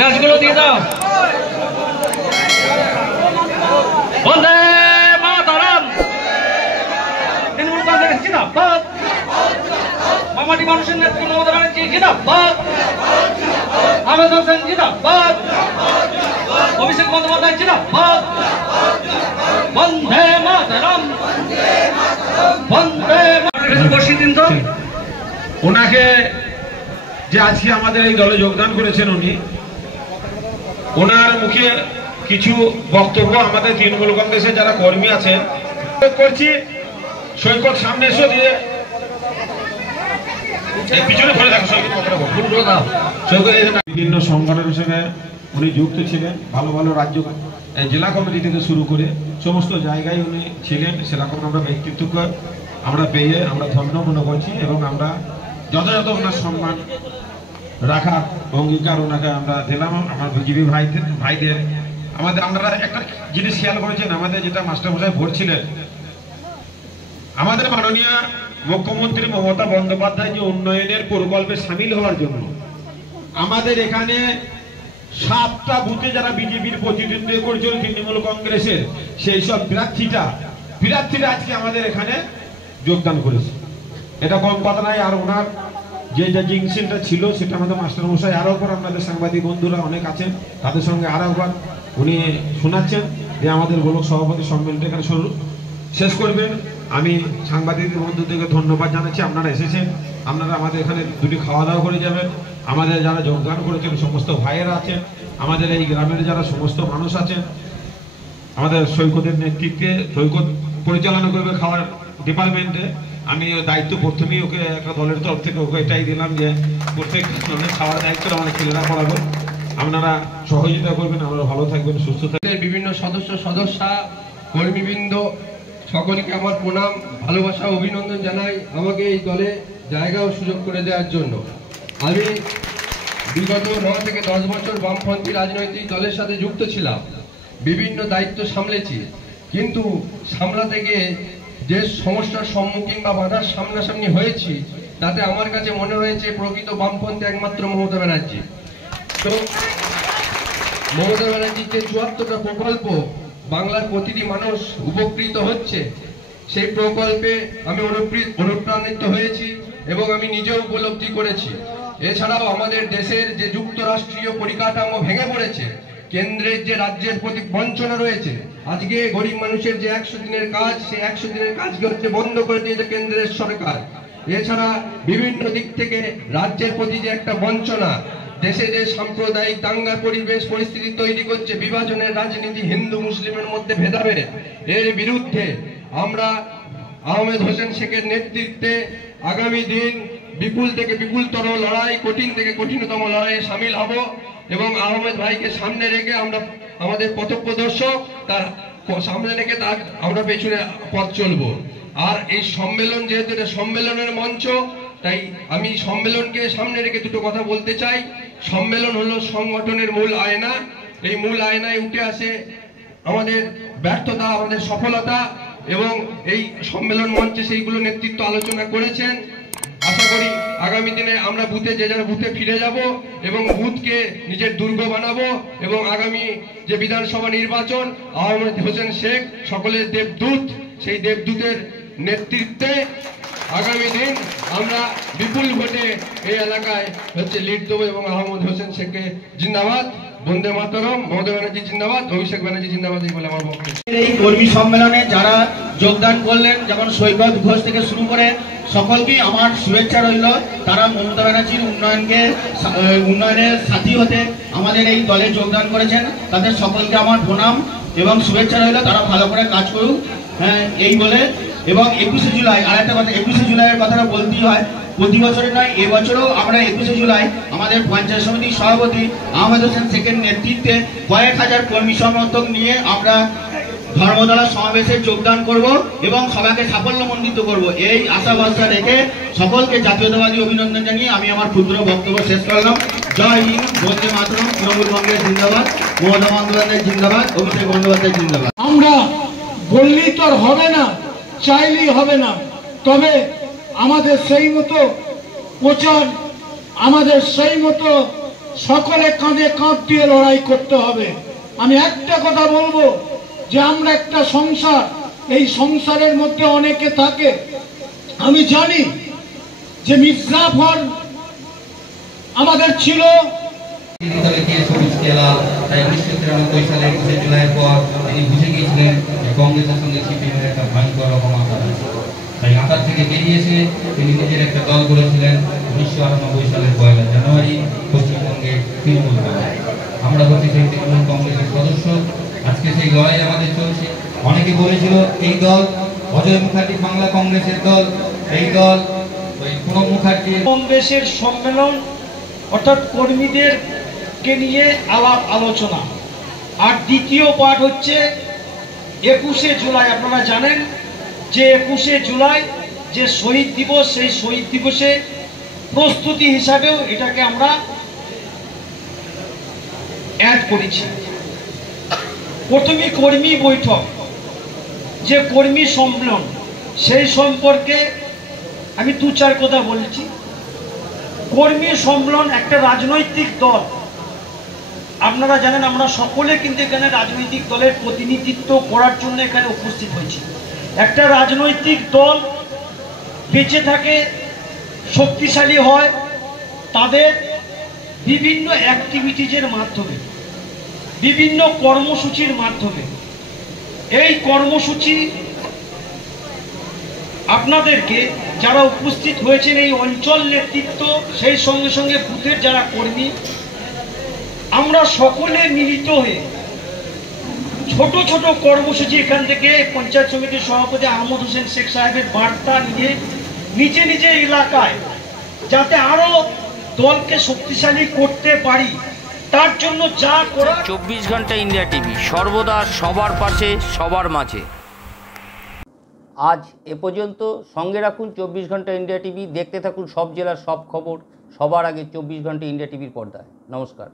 ব্যাচগুলো দিয়ে দাও। বন্দে মাতরম। তৃণমূল কংগ্রেস জিন্দাবাদ। মামাটি মানুষের নেত্রী মমতা ব্যানার্জি জিন্দাবাদ। আহমেদ হোসেন জিন্দাবাদ। অভিষেক বন্দ্যোপাধ্যায় জিন্দাবাদ। বন্দে মাতরম। বন্দে মাতরম। বসিয়ে দিন তো ওনাকে, যে আজকে আমাদের এই দলে যোগদান করেছেন উনি, ওনার মুখে কিছু বক্তব্য আমাদের তৃণমূল কংগ্রেসের যারা কর্মী আছেন করছি। সৈকত সামনে এসে দিয়ে পিছনে ধরে দেখো, বিভিন্ন সংগঠনের সঙ্গে উনি যুক্ত ছিলেন। ভালো ভালো রাজ্য জেলা কমিটি থেকে শুরু করে সমস্ত জায়গায় উনি ছিলেন। সেরকম আমরা ব্যক্তিত্বকে আমরা পেয়ে আমরা ধন্য মনে করছি এবং আমরা যথাযথ ওনার সম্মান রাখার অঙ্গীকার ওনাকে আমরা দিলাম। আমার বিজেপি ভাইদের আমাদের আমরা একটা জিনিস খেয়াল করেছেন, আমাদের যেটা মাস্টারমশাই বলছিলেন, আমাদের মাননীয় মুখ্যমন্ত্রী মমতা বন্দ্যোপাধ্যায় যে উন্নয়নের প্রকল্পে সামিল হওয়ার জন্য আমাদের এখানে 7টা বুথে যারা বিজেপির প্রতিদ্বন্দ্বিতা করছিল তৃণমূল কংগ্রেসের, সেই সব প্রার্থীরা আজকে আমাদের এখানে যোগদান করেছে। এটা কম কথা নাই। আর ওনার যে জিংসেনটা ছিল সেটা আমাদের মাস্টারমশাই আরো একবার আপনাদের সাংবাদিক বন্ধুরা অনেক আছেন তাদের সঙ্গে আরো একবার উনি শোনাচ্ছেন যে আমাদের গোলক সভাপতি সম্মেলনটা এখানে শেষ করবেন। আমি সাংবাদিক বন্ধুদেরকে ধন্যবাদ জানাচ্ছি, আপনারা এসেছেন। আপনারা আমাদের এখানে দুটি খাওয়া দাওয়া করে যাবেন। আমাদের যারা যোগদান করেছেন সমস্ত ভাইয়েরা আছেন, আমাদের এই গ্রামের যারা সমস্ত মানুষ আছেন, আমাদের সৈকতের নেতৃত্বে সৈকত পরিচালনা করবে খাওয়ার ডিপার্টমেন্টে। আমি দায়িত্ব প্রথমেই ওকে একটা দলের তরফ থেকে ওকে এটাই দিলাম যে প্রত্যেক খাওয়ার দায়িত্ব আমাদের ছেলেরা করাবো। আপনারা সহযোগিতা করবেন, আমরা ভালো থাকবেন, সুস্থ থাকবেন। বিভিন্ন সদস্যা কর্মীবৃন্দ সকলকে আমার প্রণাম, ভালোবাসা, অভিনন্দন জানাই আমাকে এই দলে জায়গা ও সুযোগ করে দেওয়ার জন্য। আমি বিগত 9 থেকে 10 বছর বামপন্থী রাজনৈতিক দলের সাথে যুক্ত ছিলাম, বিভিন্ন দায়িত্ব সামলেছি, কিন্তু সামলাতে গিয়ে যে সমস্যার সম্মুখীন বা বাধার সামনাসামনি হয়েছি তাতে আমার কাছে মনে হয়েছে প্রকৃত বামপন্থী একমাত্র মমতা ব্যানার্জি। তো মমতা ব্যানার্জির যে 74টা প্রকল্প বাংলার প্রতিটি মানুষ উপকৃত হচ্ছে, সেই প্রকল্পে আমি অনুপ্রাণিত হয়েছি এবং আমি নিজেও উপলব্ধি করেছি। এছাড়াও আমাদের দেশের যে যুক্তরাষ্ট্রীয় পরিকাঠামো ভেঙে পড়েছে, কেন্দ্রের যে রাজ্যের প্রতি বঞ্চনা রয়েছে, আজকে গরিব মানুষের যে 100 দিনের কাজ, সেই 100 দিনের কাজকে হচ্ছে বন্ধ করে দিয়েছে কেন্দ্রের সরকার। এছাড়া বিভিন্ন দিক থেকে রাজ্যের প্রতি যে একটা বঞ্চনা, দেশে যে সাম্প্রদায়িক দাঙ্গার পরিস্থিতি তৈরি করছে, বিভাজনের রাজনীতি, হিন্দু মুসলিমের মধ্যে ভেদাভেদ, এর বিরুদ্ধে আমরা আহমেদ হোসেন শেখের নেতৃত্বে আগামী দিন বিপুল থেকে বিপুলতর লড়াই, কঠিন থেকে কঠিনতম লড়াইয়ে সামিল হব এবং আহমেদ ভাইকে সামনে রেখে আমরা আমাদের পথপ্রদর্শক তার সামনে রেখে তার আমরা পেছনে পথ চলবো। আর এই সম্মেলন যেহেতু এটা সম্মেলনের মঞ্চ, তাই আমি সম্মেলনকে সামনে রেখে দুটো কথা বলতে চাই। সম্মেলন হলো সংগঠনের মূল আয়না। এই মূল আয়নায় উঠে আসে আমাদের ব্যর্থতা, আমাদের সফলতা, এবং এই সম্মেলন মঞ্চে সেইগুলো নেতৃত্ব আলোচনা করেছেন। আশা করি আগামী দিনে আমরা বুথে যে যারা বুথে ফিরে যাব এবং বুথকে নিজের দুর্গ বানাবো এবং আগামী যে বিধানসভা নির্বাচন আহমেদ হোসেন শেখ সকলের দেবদূত, সেই দেবদূতের নেতৃত্বে আগামী দিন আমরা বিপুল ভোটে এই এলাকায় হচ্ছে লিড দেবো এবং আহমেদ হোসেন শেখকে জিন্দাবাদ, বন্দে মাতরম, মমতা ব্যানার্জি জিন্দাবাদ, অভিষেক ব্যানার্জি জিন্দাবাদ, এই বলে আমার বক্তব্য। এই কর্মী সম্মেলনে যারা যোগদান করলেন, যেমন সৈকত ঘোষ থেকে শুরু করে সকলকেই আমার শুভেচ্ছা রইল। তারা মমতা ব্যানার্জির উন্নয়নের সাথী হতে আমাদের এই দলে যোগদান করেছেন, তাদের সকলকে আমার প্রণাম এবং শুভেচ্ছা রইল। তারা ভালো করে কাজ করুক, হ্যাঁ এই বলে। এবং 21শে জুলাই, আর একটা কথা, 21শে জুলাইয়ের কথাটা বলতেই হয়, প্রতি বছরে নয় এবছরও আমরা 21শে জুলাই আমাদের পঞ্চায়েত সমিতির সভাপতি আহমেদ হোসেন শেখের নেতৃত্বে কয়েক হাজার কর্মী সমর্থক নিয়ে আমরা ধর্মতলা সমাবেশে যোগদান করব এবং সবাইকে সাফল্যমণ্ডিত করব, এই আশা ভরসা রেখে সকলকে জাতীয়তাবাদী অভিনন্দন জানিয়ে আমি আমার ক্ষুদ্র বক্তব্য শেষ করলাম। জয় হিন্দ, বন্দে মাতরম, তৃণমূল কংগ্রেস জিন্দাবাদ, মমতা বন্দ্যোপাধ্যায় জিন্দাবাদ, অভিষেক বন্দ্যোপাধ্যায় জিন্দাবাদ। আমরা বললেই তো হবে না, চাইলেই হবে না, তবে আমাদের সেই মতো প্রচার, আমাদের সেই মতো সকলে কাঁধে কাঁধ দিয়ে লড়াই করতে হবে। আমি একটা কথা বলবো যে আমরা একটা সংসার, এই সংসারের মধ্যে অনেকে থাকে। আমি জানি যে মির্জাফর আমাদের ছিল তাই 1993 সালের 21 জুলাইয়ের পর তিনি বুঝে গিয়েছিলেন যে কংগ্রেসের সঙ্গে সিপিএমের একটা ভয়ঙ্কর রকম আঘাত আছে। তাই আঘাত থেকে বেরিয়ে এসে তিনি নিজের একটা দল করেছিলেন 1998 সালের 1 জানুয়ারি পশ্চিমবঙ্গে তৃণমূল কংগ্রেস। আমরা হচ্ছি সেই তৃণমূল কংগ্রেসের সদস্য। আজকে সেই লড়াই আমাদের চলছে। অনেকে বলেছিল এই দল অজয় মুখার্জি বাংলা কংগ্রেসের দল, এই দল ওই প্রণব মুখার্জি কংগ্রেসের সম্মেলন অর্থাৎ কর্মীদেরকে নিয়ে আলাপ আলোচনা। আর দ্বিতীয় পার্ট হচ্ছে 21শে জুলাই। আপনারা জানেন যে 21শে জুলাই যে শহীদ দিবস, সেই শহীদ দিবসে প্রস্তুতি হিসাবেও এটাকে আমরা অ্যাড করেছি। প্রথমে কর্মী বৈঠক, যে কর্মী সম্মেলন, সেই সম্পর্কে আমি 2-4 কথা বলছি। কর্মী সম্মেলন একটা রাজনৈতিক দল, আপনারা জানেন আমরা সকলে কিন্তু এখানে রাজনৈতিক দলের প্রতিনিধিত্ব করার জন্য এখানে উপস্থিত হয়েছি। একটা রাজনৈতিক দল বেঁচে থাকে, শক্তিশালী হয় তাদের বিভিন্ন অ্যাক্টিভিটিজের মাধ্যমে, বিভিন্ন কর্মসূচির মাধ্যমে। এই কর্মসূচি আপনাদেরকে যারা উপস্থিত হয়েছেন এই অঞ্চল নেতৃত্ব, সেই সঙ্গে সঙ্গে বুথের যারা কর্মী, আমরা সকলে মিলিত হয়ে ছোট ছোট কর্মসূচি এখান থেকে পঞ্চায়েত সমিতির সভাপতি আহমদ হোসেন শেখ সাহেবের বার্তা নিয়ে নিচে নিজে এলাকায় যাতে আরো দলকে শক্তিশালী করতে পারি, তার জন্য যা করা। 24 ঘন্টা ইন্ডিয়া টিভি, সর্বদা সবার পাশে, সবার মাঝে। আজ এ পর্যন্ত। সঙ্গে রাখুন 24 ঘন্টা ইন্ডিয়া টিভি। দেখতে থাকুন সব জেলার সব খবর সবার আগে 24 ঘন্টা ইন্ডিয়া টিভির পর্দায়। নমস্কার।